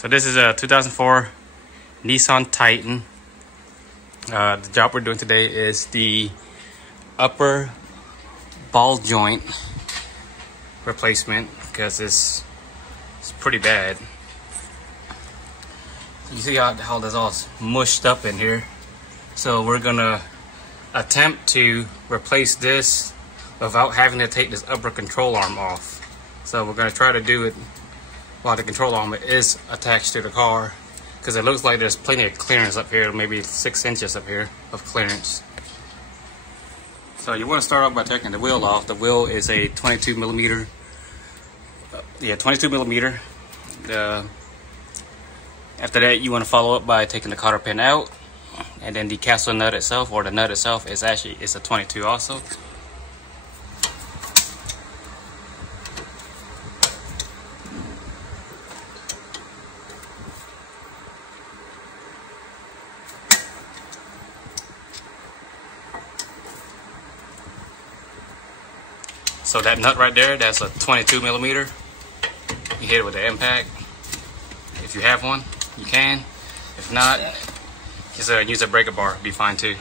So this is a 2004 Nissan Titan. The job we're doing today is the upper ball joint replacement because it's pretty bad. You see how this all mushed up in here. So we're gonna attempt to replace this without having to take this upper control arm off. So we're gonna try to do it while the control arm is attached to the car, because it looks like there's plenty of clearance up here, maybe 6 inches up here of clearance. So you want to start off by taking the wheel off. The wheel is a 22 millimeter. 22 millimeter. After that, you want to follow up by taking the cotter pin out, and then the castle nut itself, or the nut itself, is a 22 also. So that nut right there, that's a 22 millimeter. You hit it with the impact. If you have one, you can. If not, just use a breaker bar, be fine too.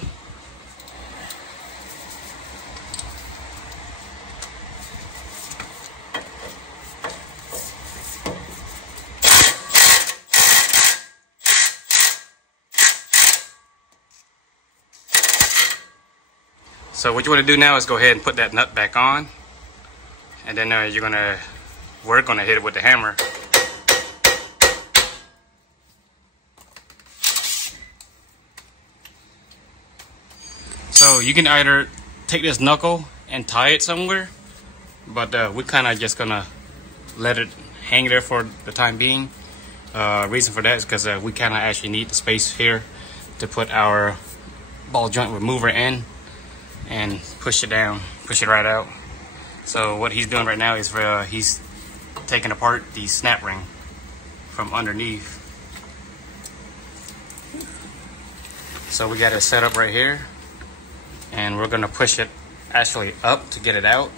So what you want to do now is go ahead and put that nut back on. And then we're gonna hit it with the hammer. So you can either take this knuckle and tie it somewhere, but we're kind of just gonna let it hang there for the time being. Reason for that is because we kind of actually need the space here to put our ball joint remover in and push it down, push it right out. So what he's doing right now is he's taking apart the snap ring from underneath. So we got it set up right here, and we're gonna push it actually up to get it out.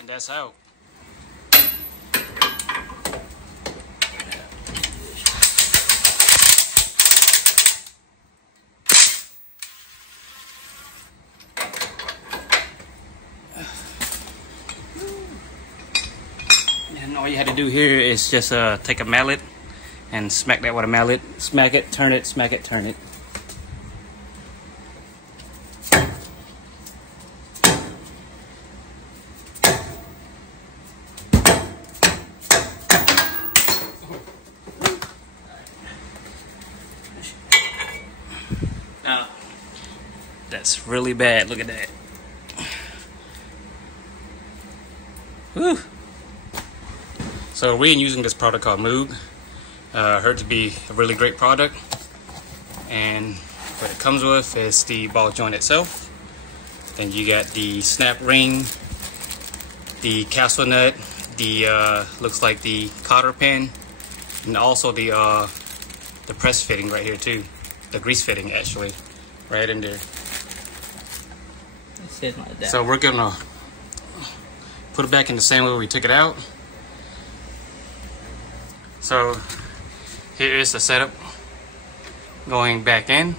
And that's out. And all you had to do here is just take a mallet and smack that with a mallet. Smack it, turn it, smack it, turn it. That's really bad. Look at that. Whew. So we're using this product called Moog. Heard to be a really great product. And what it comes with is the ball joint itself. Then you got the snap ring, the castle nut, the looks like the cotter pin, and also the press fitting right here too. The grease fitting actually, right in there. Like that. So we're gonna put it back in the same way we took it out. So here is the setup going back in.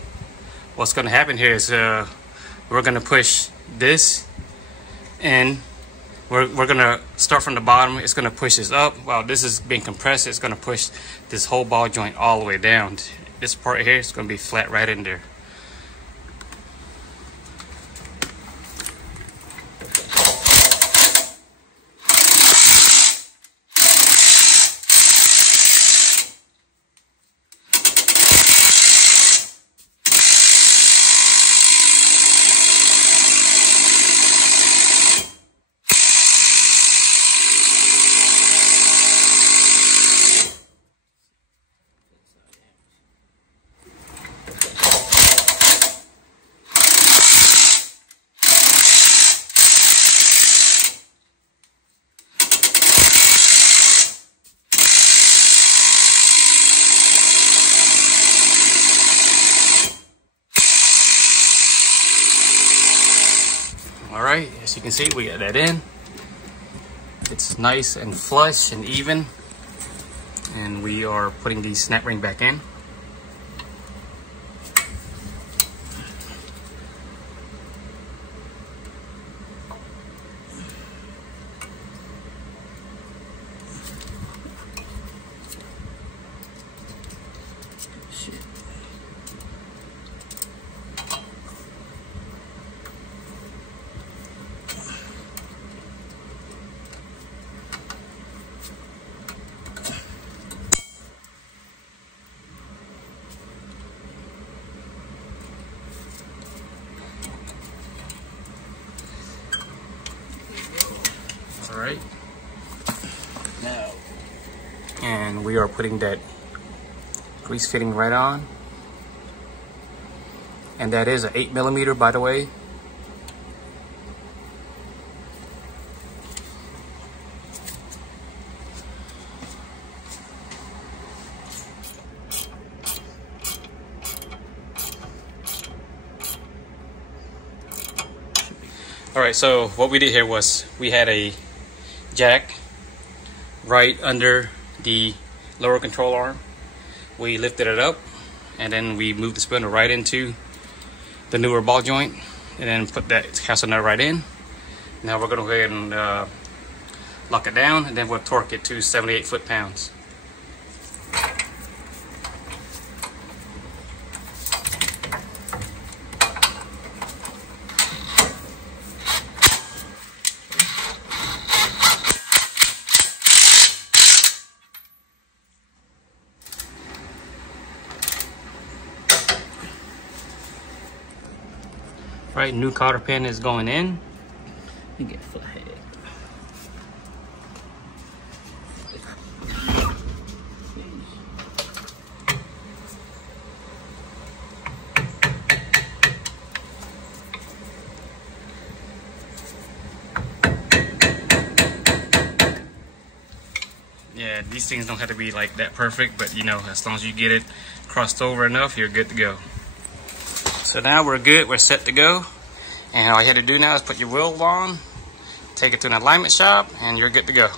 What's gonna happen here is we're gonna push this in. We're gonna start from the bottom. It's gonna push this up. While this is being compressed, it's gonna push this whole ball joint all the way down. This part here is gonna be flat right in there. All right, as you can see, we got that in. It's nice and flush and even. And we are putting the snap ring back in. All right, now, and we are putting that grease fitting right on, and that is an 8mm, by the way. All right, so what we did here was we had a jack right under the lower control arm. We lifted it up and then we moved the spindle right into the newer ball joint and then put that castle nut right in. Now we're going to go ahead and lock it down, and then we'll torque it to 78 foot-pounds. Right, new cotter pin is going in. You get flathead. Yeah, these things don't have to be like that perfect, but you know, as long as you get it crossed over enough, you're good to go. So now we're good, we're set to go. And all you have to do now is put your wheel on, take it to an alignment shop, and you're good to go.